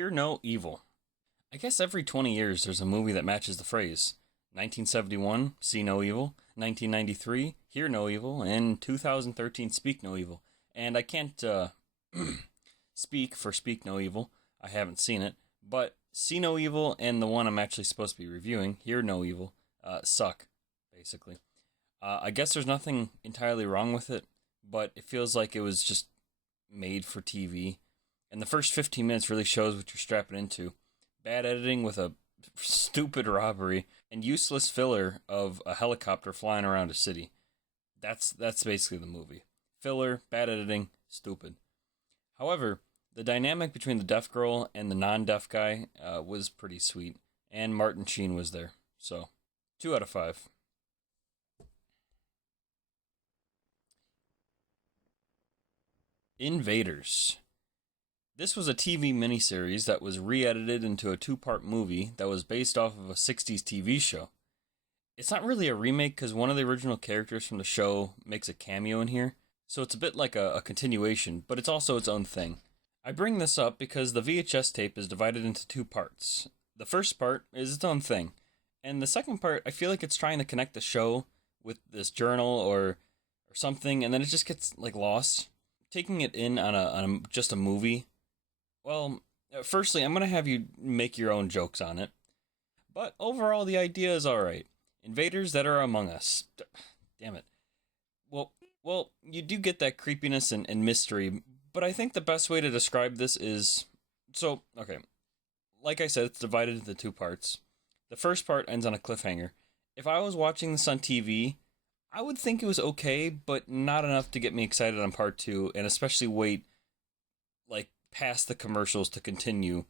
Hear no evil. I guess every 20 years there's a movie that matches the phrase. 1971, See No Evil. 1993, Hear No Evil. And 2013, Speak No Evil. And I can't speak for Speak No Evil. I haven't seen it. But See No Evil and the one I'm actually supposed to be reviewing, Hear No Evil, suck, basically. I guess there's nothing entirely wrong with it, but it feels like it was just made for TV. And the first 15 minutes really shows what you're strapping into. Bad editing with a stupid robbery and useless filler of a helicopter flying around a city. That's basically the movie. Filler, bad editing, stupid. However, the dynamic between the deaf girl and the non-deaf guy was pretty sweet, and Martin Sheen was there. So, 2 out of 5. Invaders. This was a TV miniseries that was re-edited into a 2-part movie that was based off of a 60s TV show. It's not really a remake because one of the original characters from the show makes a cameo in here, so it's a bit like a continuation, but it's also its own thing. I bring this up because the VHS tape is divided into 2 parts. The first part is its own thing, and the second part, I feel like it's trying to connect the show with this journal or something, and then it just gets lost. Taking it in on just a movie. Well, firstly, I'm going to have you make your own jokes on it. But overall, the idea is alright. Invaders that are among us. Damn it. Well, you do get that creepiness and mystery, but I think the best way to describe this is... So, okay. Like I said, it's divided into 2 parts. The first part ends on a cliffhanger. If I was watching this on TV, I would think it was okay, but not enough to get me excited on part 2, and especially wait, past the commercials to continue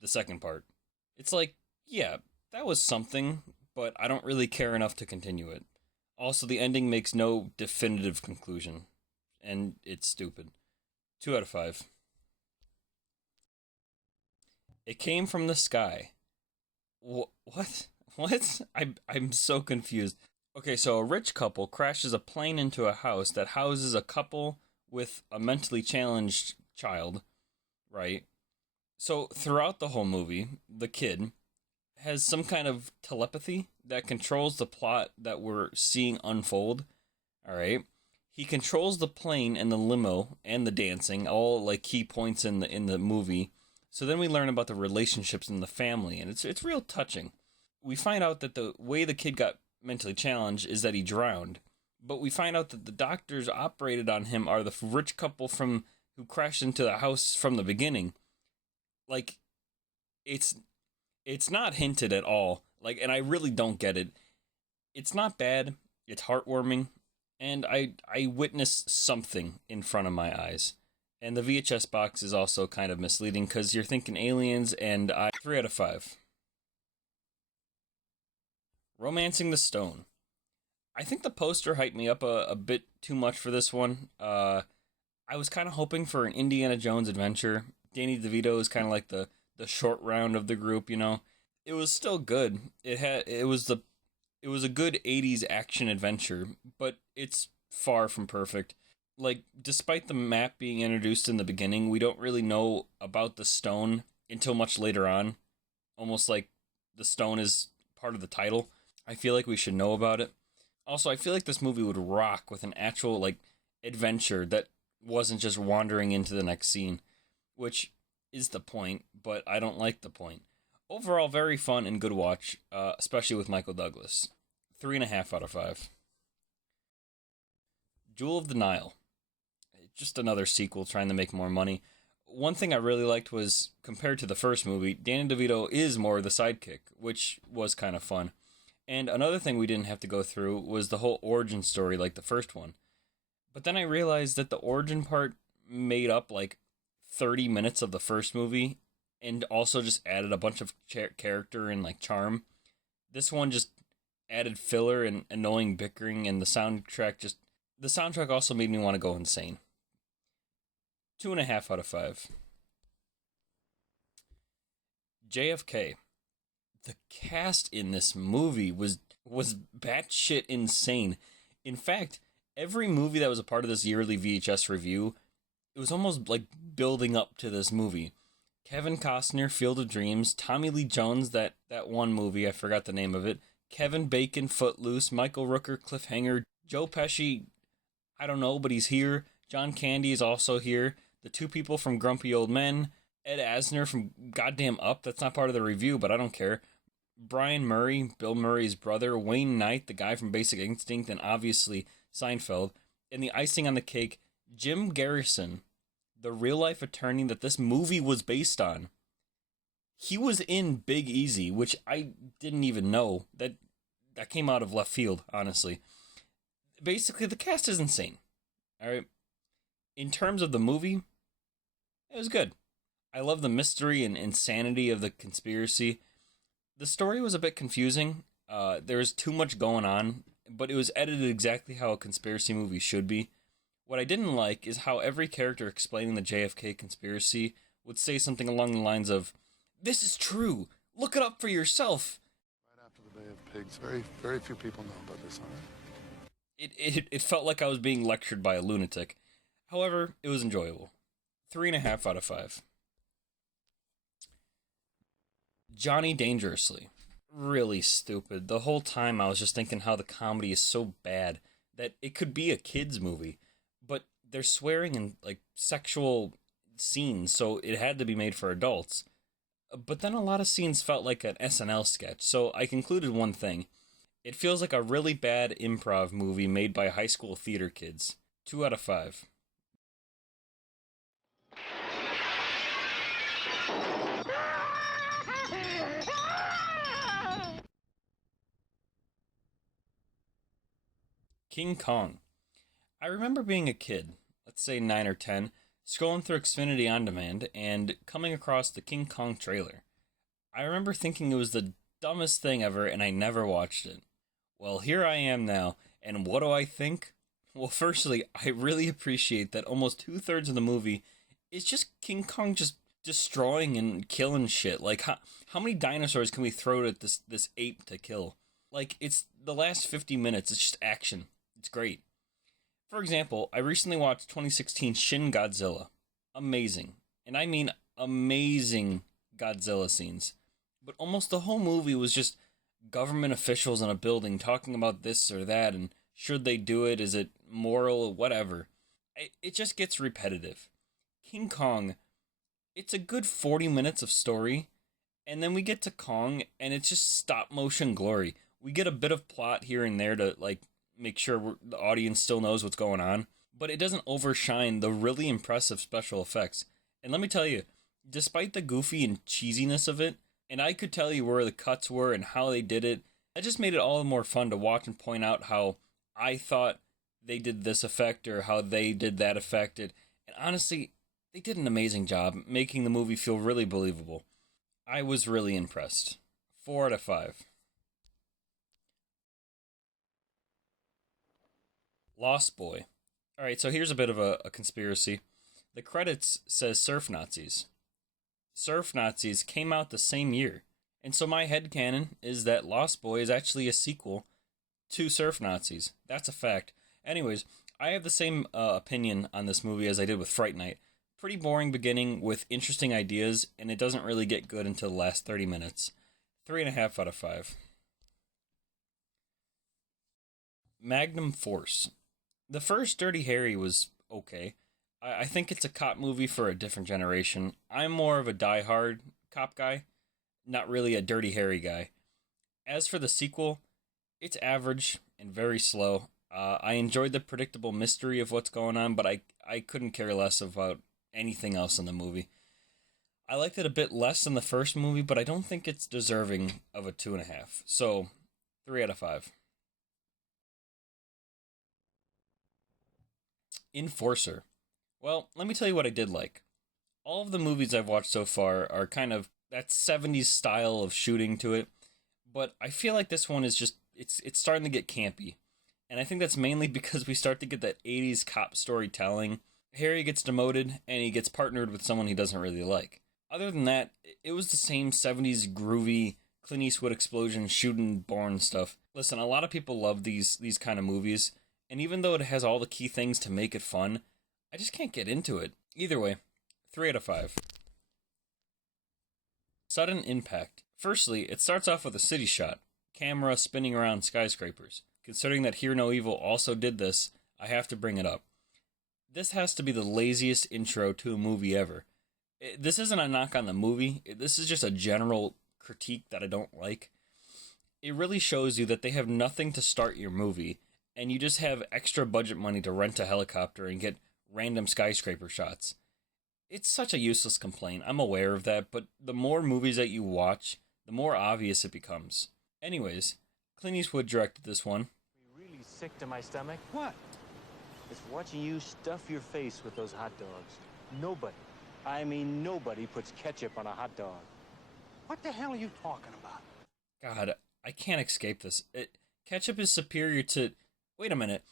the second part. It's yeah, that was something, but I don't really care enough to continue it. Also, the ending makes no definitive conclusion, and it's stupid. 2 out of 5. It Came from the Sky. What? What? I'm so confused. Okay, so a rich couple crashes a plane into a house that houses a couple with a mentally challenged child, right? So throughout the whole movie, the kid has some kind of telepathy that controls the plot that we're seeing unfold, alright? He controls the plane and the limo and the dancing, all key points in the movie. So then we learn about the relationships in the family, and it's real touching. We find out that the way the kid got mentally challenged is that he drowned. But we find out that the doctors operated on him are the rich couple who crashed into the house from the beginning. It's not hinted at all. And I really don't get it. It's not bad. It's heartwarming. And I witnessed something in front of my eyes. And the VHS box is also kind of misleading because you're thinking aliens, and 3 out of 5. Romancing the Stone. I think the poster hyped me up a bit too much for this one. I was kind of hoping for an Indiana Jones adventure. Danny DeVito is kind of like the short round of the group, you know. It was still good. It was a good 80s action adventure, but it's far from perfect. Despite the map being introduced in the beginning, we don't really know about the stone until much later on. Almost like the stone is part of the title. I feel like we should know about it. Also, I feel like this movie would rock with an actual, adventure that wasn't just wandering into the next scene, which is the point, but I don't like the point. Overall, very fun and good watch, especially with Michael Douglas. 3.5 out of 5. Jewel of the Nile. Just another sequel trying to make more money. One thing I really liked was, compared to the first movie, Danny DeVito is more the sidekick, which was kind of fun. And another thing we didn't have to go through was the whole origin story like the first one. But then I realized that the origin part made up 30 minutes of the first movie and also just added a bunch of character and charm. This one just added filler and annoying bickering, and the soundtrack also made me want to go insane. 2.5 out of 5. JFK. The cast in this movie was batshit insane. In fact, every movie that was a part of this yearly VHS review, it was almost building up to this movie. Kevin Costner, Field of Dreams, Tommy Lee Jones, that one movie, I forgot the name of it, Kevin Bacon, Footloose, Michael Rooker, Cliffhanger, Joe Pesci, I don't know, but he's here, John Candy is also here, the two people from Grumpy Old Men, Ed Asner from Goddamn Up, that's not part of the review, but I don't care, Brian Murray, Bill Murray's brother, Wayne Knight, the guy from Basic Instinct, and obviously Seinfeld, and the icing on the cake, Jim Garrison, the real-life attorney that this movie was based on. He was in Big Easy, which I didn't even know. That came out of left field, honestly. Basically, the cast is insane. Alright? In terms of the movie, it was good. I love the mystery and insanity of the conspiracy. The story was a bit confusing. There was too much going on, but it was edited exactly how a conspiracy movie should be. What I didn't like is how every character explaining the JFK conspiracy would say something along the lines of, "This is true. Look it up for yourself." Right after the Bay of Pigs, very few people know about this, all right? It felt like I was being lectured by a lunatic. However, it was enjoyable. 3.5 out of 5. Johnny Dangerously. Really stupid. The whole time I was just thinking how the comedy is so bad that it could be a kid's movie. But they're swearing in, like, sexual scenes, so it had to be made for adults. But then a lot of scenes felt like an SNL sketch, so I concluded one thing. It feels like a really bad improv movie made by high school theater kids. 2 out of 5. King Kong. I remember being a kid, let's say 9 or 10, scrolling through Xfinity On Demand and coming across the King Kong trailer. I remember thinking it was the dumbest thing ever and I never watched it. Well, here I am now, and what do I think? Well, firstly, I really appreciate that almost 2/3 of the movie is just King Kong just destroying and killing shit. Like, how many dinosaurs can we throw at this ape to kill? Like, it's the last 50 minutes, it's just action. It's great. For example, I recently watched 2016 Shin Godzilla. Amazing. And I mean amazing Godzilla scenes. But almost the whole movie was just government officials in a building talking about this or that and should they do it, is it moral, whatever. It just gets repetitive. King Kong, it's a good 40 minutes of story, and then we get to Kong and it's just stop motion glory. We get a bit of plot here and there to, like, make sure the audience still knows what's going on, but it doesn't overshine the really impressive special effects. And let me tell you, despite the goofy and cheesiness of it, and I could tell you where the cuts were and how they did it, that just made it all the more fun to watch and point out how I thought they did this effect or how they did that effect. And honestly, they did an amazing job making the movie feel really believable. I was really impressed. 4 out of 5. Lost Boy. Alright, so here's a bit of a conspiracy. The credits says Surf Nazis. Surf Nazis came out the same year. And so my headcanon is that Lost Boy is actually a sequel to Surf Nazis. That's a fact. Anyways, I have the same opinion on this movie as I did with Fright Night. Pretty boring beginning with interesting ideas, and it doesn't really get good until the last 30 minutes. 3.5 out of 5. Magnum Force. The first Dirty Harry was okay. I think it's a cop movie for a different generation. I'm more of a die-hard cop guy, not really a Dirty Harry guy. As for the sequel, it's average and very slow. I enjoyed the predictable mystery of what's going on, but I couldn't care less about anything else in the movie. I liked it a bit less than the first movie, but I don't think it's deserving of a 2.5. So, 3 out of 5. Enforcer. Well, let me tell you what I did like. All of the movies I've watched so far are kind of that 70s style of shooting to it, but I feel like this one is just, it's starting to get campy. And I think that's mainly because we start to get that 80s cop storytelling. Harry gets demoted, and he gets partnered with someone he doesn't really like. Other than that, it was the same 70s groovy Clint Eastwood explosion shooting Bourne stuff. Listen, a lot of people love these kind of movies, and even though it has all the key things to make it fun, I just can't get into it. Either way, 3 out of 5. Sudden impact. Firstly, it starts off with a city shot, camera spinning around skyscrapers. Considering that Hear No Evil also did this, I have to bring it up. This has to be the laziest intro to a movie ever. This isn't a knock on the movie, this is just a general critique that I don't like. It really shows you that they have nothing to start your movie, and you just have extra budget money to rent a helicopter and get random skyscraper shots. It's such a useless complaint, I'm aware of that, but the more movies that you watch, the more obvious it becomes. Anyways, Clint Eastwood directed this one. Really sick to my stomach. What? It's watching you stuff your face with those hot dogs. Nobody, I mean nobody, puts ketchup on a hot dog. What the hell are you talking about? God, I can't escape this. Ketchup is superior to... Wait a minute.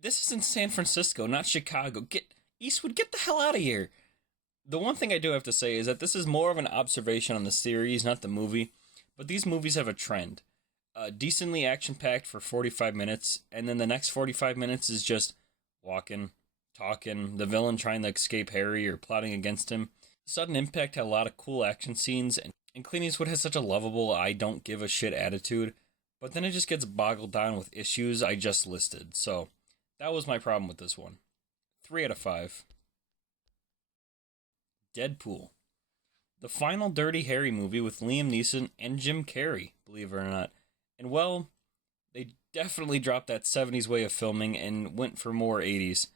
This is in San Francisco, not Chicago. Eastwood, get the hell out of here. The one thing I do have to say is that this is more of an observation on the series, not the movie. But these movies have a trend. Decently action-packed for 45 minutes, and then the next 45 minutes is just walking, talking, the villain trying to escape Harry or plotting against him. Sudden Impact had a lot of cool action scenes, and Clint Eastwood has such a lovable, I don't give a shit attitude, but then it just gets boggled down with issues I just listed, so that was my problem with this one. 3 out of 5. Deadpool. The final Dirty Harry movie with Liam Neeson and Jim Carrey, believe it or not. And well, they definitely dropped that 70s way of filming and went for more 80s.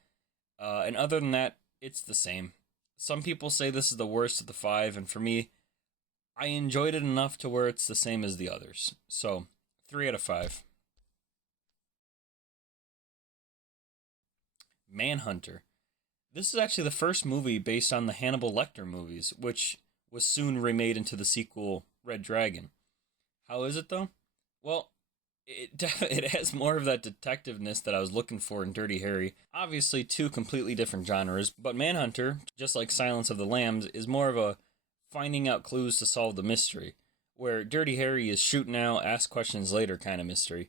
And other than that, it's the same. Some people say this is the worst of the 5, and for me, I enjoyed it enough to where it's the same as the others. So, 3 out of 5. Manhunter. This is actually the first movie based on the Hannibal Lecter movies, which was soon remade into the sequel Red Dragon. How is it though? Well, it has more of that detectiveness that I was looking for in Dirty Harry. Obviously two completely different genres, but Manhunter, just like Silence of the Lambs, is more of a finding out clues to solve the mystery, where Dirty Harry is shoot now, ask questions later kind of mystery.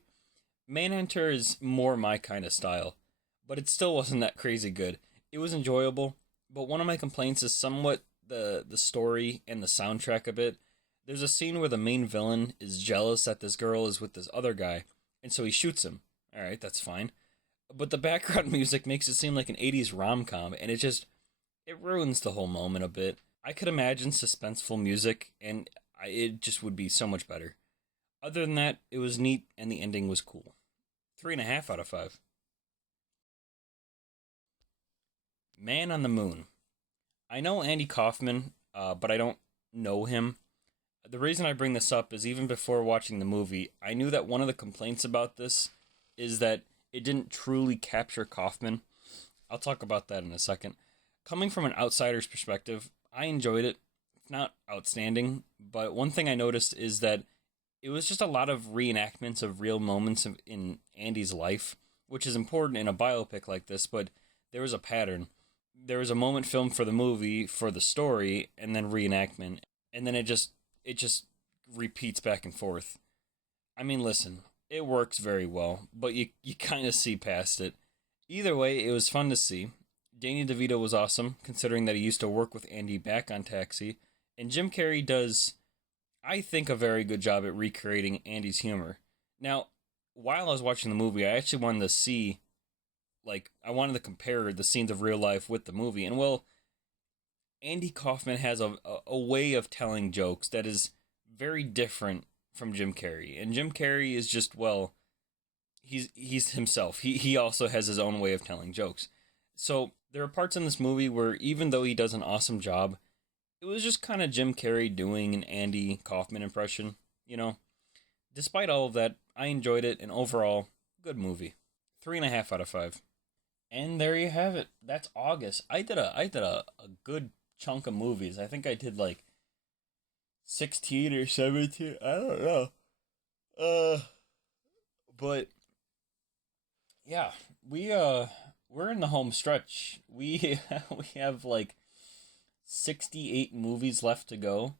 Manhunter is more my kind of style, but it still wasn't that crazy good. It was enjoyable, but one of my complaints is somewhat the story and the soundtrack a bit. There's a scene where the main villain is jealous that this girl is with this other guy, and so he shoots him. Alright, that's fine. But the background music makes it seem like an 80s rom-com, and it ruins the whole moment a bit. I could imagine suspenseful music, and it just would be so much better. Other than that, it was neat, and the ending was cool. 3.5 out of 5. Man on the Moon. I know Andy Kaufman, but I don't know him. The reason I bring this up is even before watching the movie, I knew that one of the complaints about this is that it didn't truly capture Kaufman. I'll talk about that in a second. Coming from an outsider's perspective, I enjoyed it. It's not outstanding, but one thing I noticed is that it was just a lot of reenactments of real moments in Andy's life, which is important in a biopic like this, but there was a pattern. There was a moment filmed for the movie, for the story, and then reenactment, and then it just repeats back and forth. I mean, listen, it works very well, but you kind of see past it. Either way, it was fun to see. Danny DeVito was awesome, considering that he used to work with Andy back on Taxi, and Jim Carrey does, I think, a very good job at recreating Andy's humor. Now, while I was watching the movie, I actually wanted to see, I wanted to compare the scenes of real life with the movie, and well, Andy Kaufman has a way of telling jokes that is very different from Jim Carrey. And Jim Carrey is just, well, he's himself. He also has his own way of telling jokes. So there are parts in this movie where even though he does an awesome job, it was just kind of Jim Carrey doing an Andy Kaufman impression, you know? Despite all of that, I enjoyed it, and overall, good movie. 3.5 out of 5. And there you have it. That's August. I did a good chunk of movies. I think I did 16 or 17. I don't know. But yeah, we're in the home stretch. We have 68 movies left to go.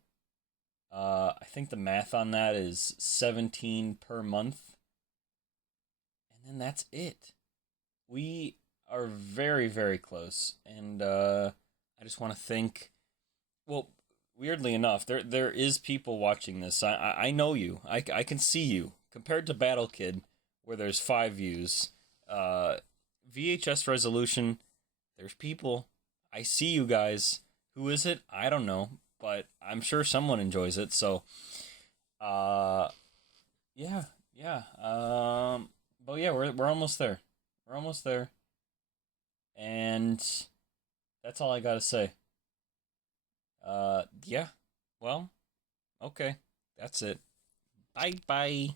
I think the math on that is 17 per month. And then that's it. We are very, very close. And I just want to thank... Well, weirdly enough, there is people watching this. I know you. I can see you. Compared to Battle Kid, where there's 5 views, VHS Resolution, there's people. I see you guys. Who is it? I don't know, but I'm sure someone enjoys it. So, yeah, yeah. But yeah, we're almost there. We're almost there, and that's all I gotta say. Yeah. Well, okay. That's it. Bye bye.